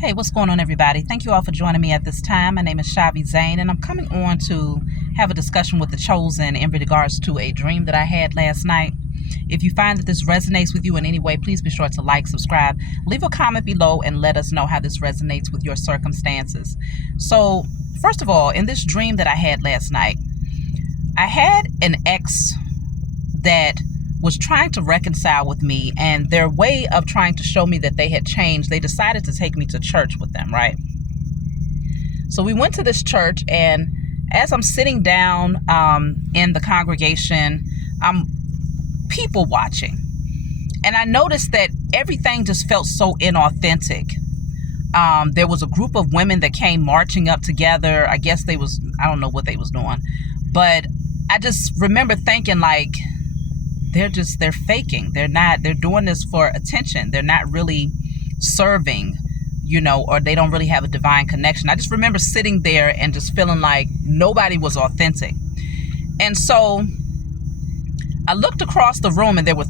Hey, what's going on, everybody? Thank you all for joining me at this time. My name is Shavi Zane, and I'm coming on to have a discussion with the Chosen in regards to a dream that I had last night. If you find that this resonates with you in any way, please be sure to like, subscribe, leave a comment below, and let us know how this resonates with your circumstances. So, first of all, in this dream that I had last night, I had an ex that was trying to reconcile with me, and their way of trying to show me that they had changed, they decided to take me to church with them, right? So we went to this church, and as I'm sitting down in the congregation, I'm people watching, and I noticed that everything just felt so inauthentic. There was a group of women that came marching up together. I guess I don't know what they was doing, but I just remember thinking, like, they're faking. They're doing this for attention. They're not really serving, or they don't really have a divine connection. I just remember sitting there and just feeling like nobody was authentic. And so I looked across the room, and there were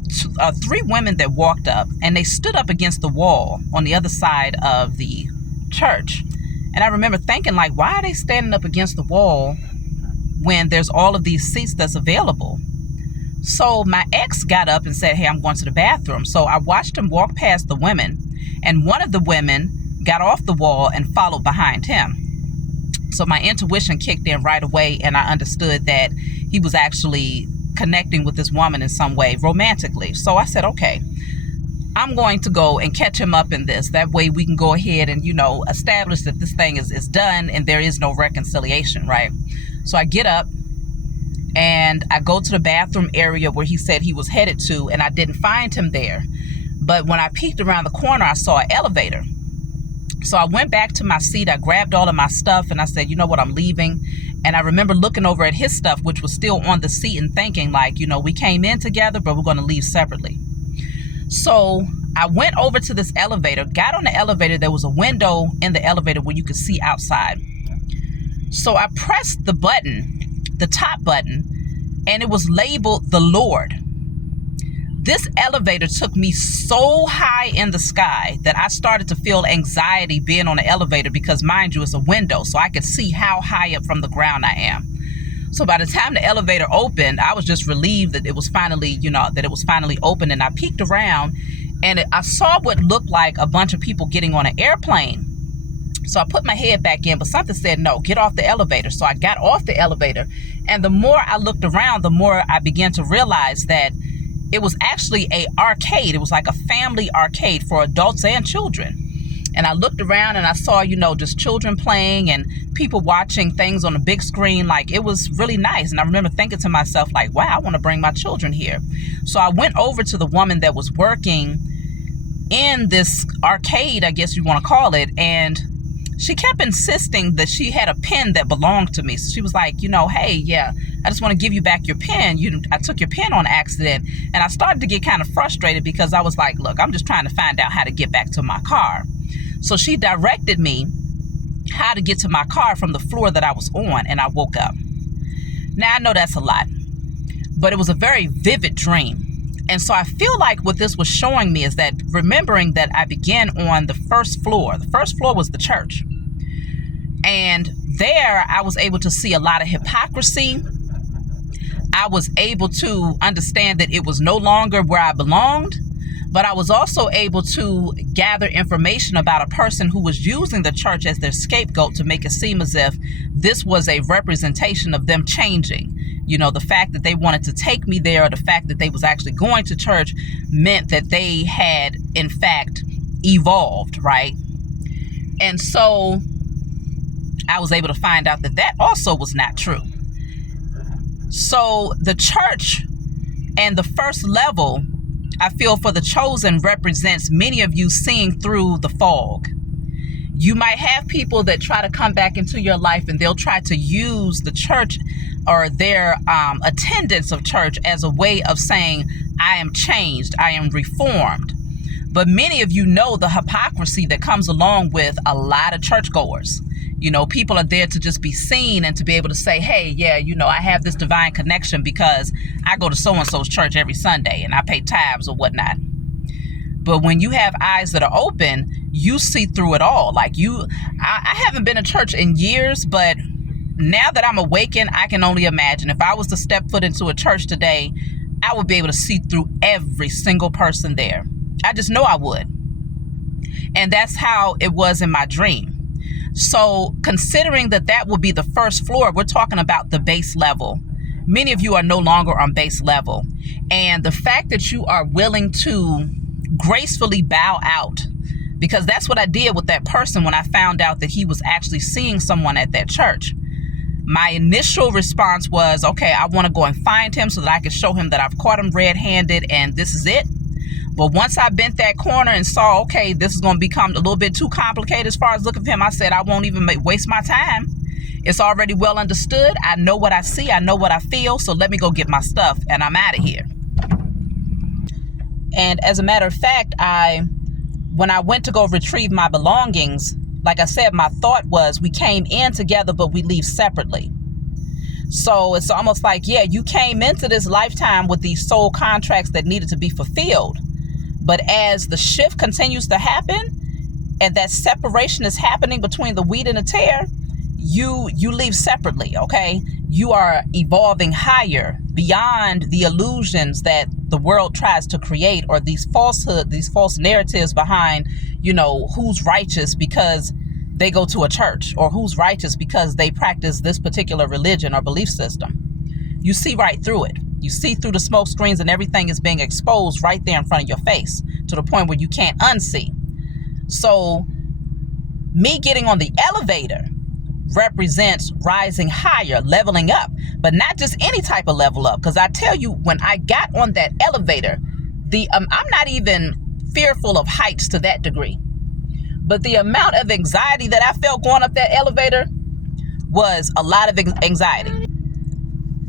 three women that walked up, and they stood up against the wall on the other side of the church. And I remember thinking, like, why are they standing up against the wall when there's all of these seats that's available? So my ex got up and said, hey, I'm going to the bathroom. So I watched him walk past the women, and one of the women got off the wall and followed behind him. So my intuition kicked in right away, and I understood that he was actually connecting with this woman in some way romantically. So I said, okay, I'm going to go and catch him up in this. That way we can go ahead and, establish that this thing is done and there is no reconciliation, right? So I get up and I go to the bathroom area where he said he was headed to, and I didn't find him there. But when I peeked around the corner, I saw an elevator. So I went back to my seat, I grabbed all of my stuff, and I said, you know what, I'm leaving. And I remember looking over at his stuff, which was still on the seat, and thinking, like, we came in together, but we're going to leave separately. So I went over to this elevator, got on the elevator. There was a window in the elevator where you could see outside. So I pressed the button, the top button, and it was labeled the Lord. This elevator took me so high in the sky that I started to feel anxiety being on the elevator because, mind you, it's a window, so I could see how high up from the ground I am. So by the time the elevator opened, I was just relieved that it was finally, open, and I peeked around, and I saw what looked like a bunch of people getting on an airplane. So I put my head back in, but something said, no, get off the elevator. So I got off the elevator, and the more I looked around, the more I began to realize that it was actually a arcade. It was like a family arcade for adults and children. And I looked around, and I saw, just children playing and people watching things on a big screen. Like, it was really nice. And I remember thinking to myself, like, wow, I want to bring my children here. So I went over to the woman that was working in this arcade, I guess you want to call it, and she kept insisting that she had a pen that belonged to me. So she was like, hey, yeah, I just want to give you back your pen. I took your pen on accident. And I started to get kind of frustrated because I was like, look, I'm just trying to find out how to get back to my car. So she directed me how to get to my car from the floor that I was on, and I woke up. Now, I know that's a lot, but it was a very vivid dream. And so I feel like what this was showing me is that, remembering that I began on the first floor. The first floor was the church. And there I was able to see a lot of hypocrisy. I was able to understand that it was no longer where I belonged, but I was also able to gather information about a person who was using the church as their scapegoat to make it seem as if this was a representation of them changing. The fact that they wanted to take me there, or the fact that they was actually going to church, meant that they had, in fact, evolved, right? And so I was able to find out that that also was not true. So the church and the first level, I feel, for the Chosen, represents many of you seeing through the fog. You might have people that try to come back into your life, and they'll try to use the church or their attendance of church as a way of saying, I am changed, I am reformed. But many of you know the hypocrisy that comes along with a lot of churchgoers. People are there to just be seen and to be able to say, hey, yeah, I have this divine connection because I go to so-and-so's church every Sunday and I pay tithes or whatnot. But when you have eyes that are open, you see through it all. Like I haven't been to church in years, but now that I'm awakened, I can only imagine if I was to step foot into a church today, I would be able to see through every single person there. I just know I would. And that's how it was in my dream. So considering that would be the first floor, we're talking about the base level. Many of you are no longer on base level. And the fact that you are willing to gracefully bow out, because that's what I did with that person when I found out that he was actually seeing someone at that church. My initial response was, okay, I want to go and find him so that I can show him that I've caught him red-handed and this is it. But once I bent that corner and saw, okay, this is going to become a little bit too complicated as far as looking for him, I said, I won't even waste my time. It's already well understood. I know what I see. I know what I feel. So let me go get my stuff and I'm out of here. And as a matter of fact, when I went to go retrieve my belongings, like I said, my thought was we came in together, but we leave separately. So it's almost like, yeah, you came into this lifetime with these soul contracts that needed to be fulfilled. But as the shift continues to happen and that separation is happening between the wheat and the tare, you leave separately, okay? You are evolving higher beyond the illusions that the world tries to create, or these false narratives behind, who's righteous because they go to a church, or who's righteous because they practice this particular religion or belief system. You see right through it. You see through the smoke screens and everything is being exposed right there in front of your face to the point where you can't unsee. So me getting on the elevator represents rising higher, leveling up, but not just any type of level up. Because I tell you, when I got on that elevator, I'm not even fearful of heights to that degree. But the amount of anxiety that I felt going up that elevator was a lot of anxiety.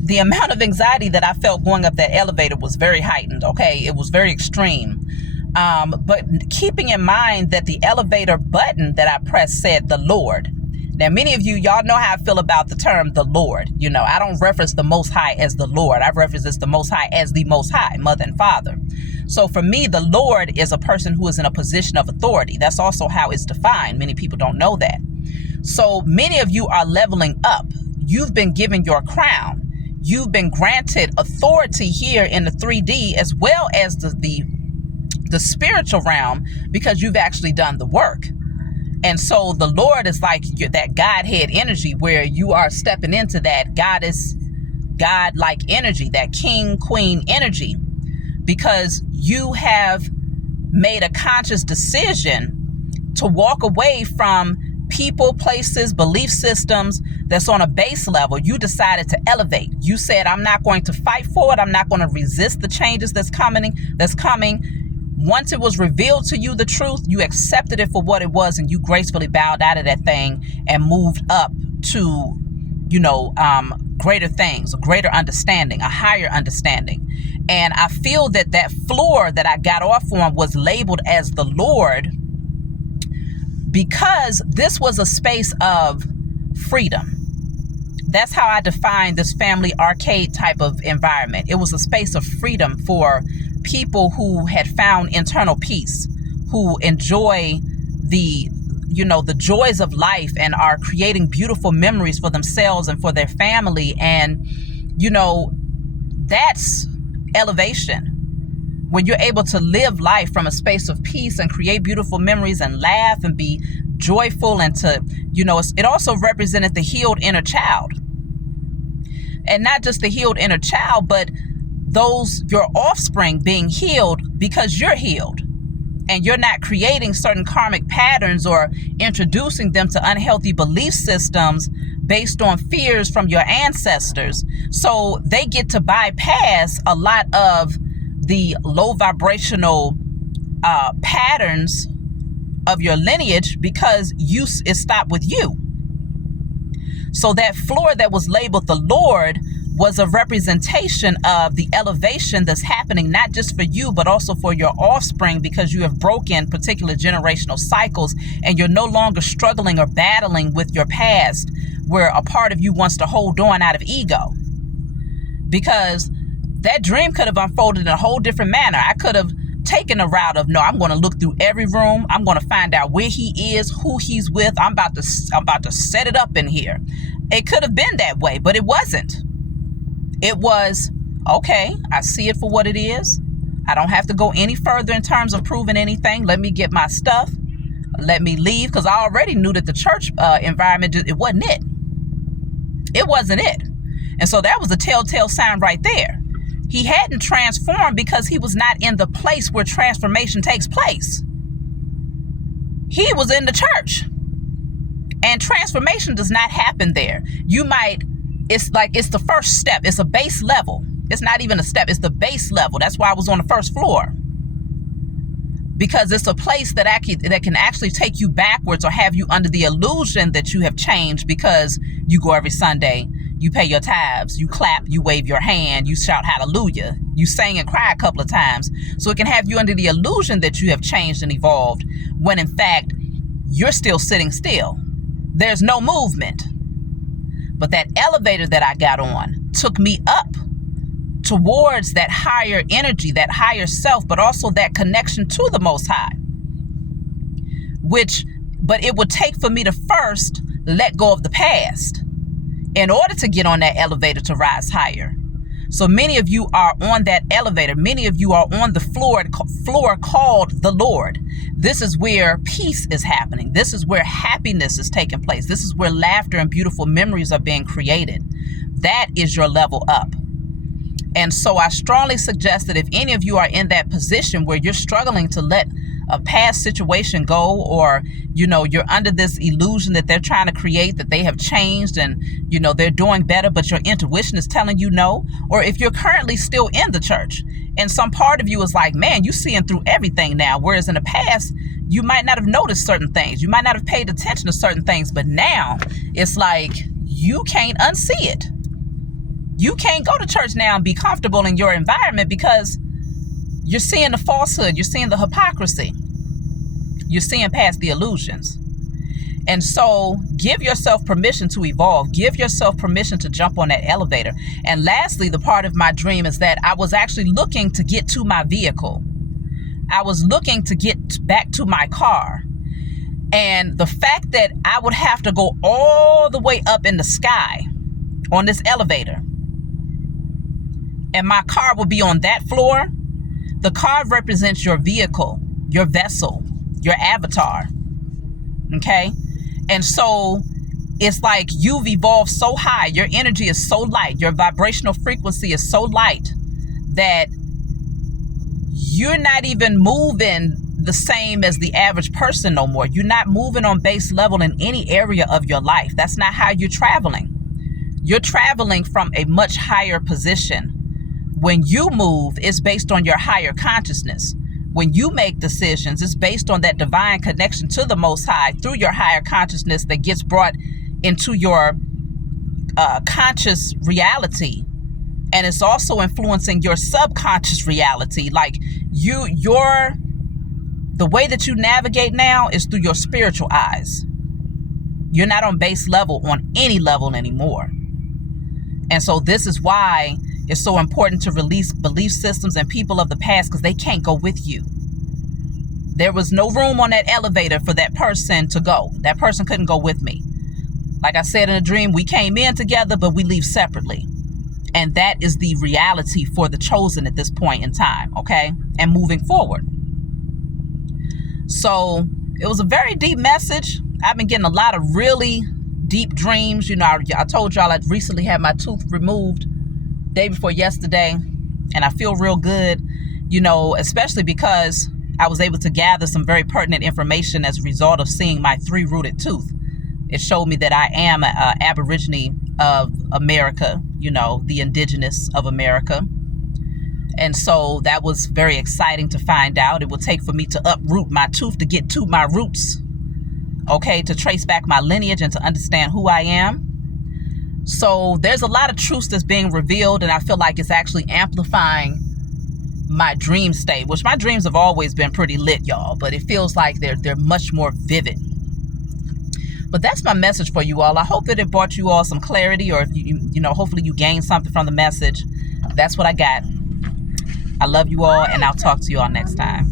The amount of anxiety that I felt going up that elevator was very heightened, okay? It was very extreme. But keeping in mind that the elevator button that I pressed said the Lord. Now, many of you, y'all know how I feel about the term the Lord. I don't reference the Most High as the Lord. I reference the Most High as the Most High, Mother and Father. So for me, the Lord is a person who is in a position of authority. That's also how it's defined. Many people don't know that. So many of you are leveling up. You've been given your crown. You've been granted authority here in the 3D as well as the spiritual realm, because you've actually done the work. And so the Lord is like that Godhead energy where you are stepping into that goddess, God-like energy, that king, queen energy, because you have made a conscious decision to walk away from people, places, belief systems that's on a base level. You decided to elevate. You said, I'm not going to fight for it. I'm not going to resist the changes that's coming. Once it was revealed to you the truth, you accepted it for what it was, and you gracefully bowed out of that thing and moved up to, greater things, a greater understanding, a higher understanding. And I feel that floor that I got off on was labeled as the Lord because this was a space of freedom. That's how I define this family arcade type of environment. It was a space of freedom for people who had found internal peace, who enjoy the joys of life and are creating beautiful memories for themselves and for their family. And, that's elevation. When you're able to live life from a space of peace and create beautiful memories and laugh and be joyful, and to, it also represented the healed inner child. And not just the healed inner child, but your offspring being healed because you're healed. And you're not creating certain karmic patterns or introducing them to unhealthy belief systems based on fears from your ancestors. So they get to bypass a lot of the low vibrational patterns of your lineage because it stopped with you. So that floor that was labeled the Lord was a representation of the elevation that's happening, not just for you, but also for your offspring, because you have broken particular generational cycles and you're no longer struggling or battling with your past, where a part of you wants to hold on out of ego. Because that dream could have unfolded in a whole different manner. I could have taking the route of, no, I'm going to look through every room. I'm going to find out where he is, who he's with. I'm about to set it up in here. It could have been that way, but it wasn't. It was, okay, I see it for what it is. I don't have to go any further in terms of proving anything. Let me get my stuff. Let me leave, because I already knew that the church environment, it wasn't it. It wasn't it. And so that was a telltale sign right there. He hadn't transformed because he was not in the place where transformation takes place. He was in the church. And transformation does not happen there. It's the first step. It's a base level. It's not even a step. It's the base level. That's why I was on the first floor. Because it's a place that can actually take you backwards or have you under the illusion that you have changed because you go every Sunday, you pay your tithes, you clap, you wave your hand, you shout hallelujah, you sing and cry a couple of times. So it can have you under the illusion that you have changed and evolved when in fact you're still sitting still. There's no movement. But that elevator that I got on took me up towards that higher energy, that higher self, but also that connection to the Most High. But it would take for me to first let go of the past in order to get on that elevator to rise higher. So many of you are on that elevator. Many of you are on the floor called the Lord. This is where peace is happening. This is where happiness is taking place. This is where laughter and beautiful memories are being created. That is your level up. And so I strongly suggest that if any of you are in that position where you're struggling to let a past situation go, or, you're under this illusion that they're trying to create, that they have changed and, they're doing better, but your intuition is telling you no, or if you're currently still in the church and some part of you is like, man, you're seeing through everything now. Whereas in the past, you might not have noticed certain things. You might not have paid attention to certain things, but now it's like you can't unsee it. You can't go to church now and be comfortable in your environment because you're seeing the falsehood. You're seeing the hypocrisy. You're seeing past the illusions. And so give yourself permission to evolve. Give yourself permission to jump on that elevator. And lastly, the part of my dream is that I was actually looking to get to my vehicle. I was looking to get back to my car. And the fact that I would have to go all the way up in the sky on this elevator, and my car will be on that floor. The car represents your vehicle, your vessel, your avatar. Okay? And so it's like you've evolved so high. Your energy is so light. Your vibrational frequency is so light that you're not even moving the same as the average person no more. You're not moving on base level in any area of your life. That's not how you're traveling. You're traveling from a much higher position. When you move, it's based on your higher consciousness. When you make decisions, it's based on that divine connection to the Most High through your higher consciousness that gets brought into your conscious reality. And it's also influencing your subconscious reality. Like the way that you navigate now is through your spiritual eyes. You're not on base level on any level anymore. And so this is why it's so important to release belief systems and people of the past, because they can't go with you. There was no room on that elevator for that person to go. That person couldn't go with me. Like I said in a dream, we came in together, but we leave separately. And that is the reality for the chosen at this point in time, okay? And moving forward. So it was a very deep message. I've been getting a lot of really deep dreams. I told y'all I recently had my tooth removed day before yesterday, and I feel real good, especially because I was able to gather some very pertinent information as a result of seeing my 3-rooted tooth. It showed me that I am an Aborigine of America, the indigenous of America. And so that was very exciting to find out. It would take for me to uproot my tooth to get to my roots, okay, to trace back my lineage and to understand who I am. So there's a lot of truths that's being revealed, and I feel like it's actually amplifying my dream state, which my dreams have always been pretty lit, y'all, but it feels like they're much more vivid. But that's my message for you all. I hope that it brought you all some clarity, or if hopefully you gained something from the message. That's what I got. I love you all, and I'll talk to you all next time.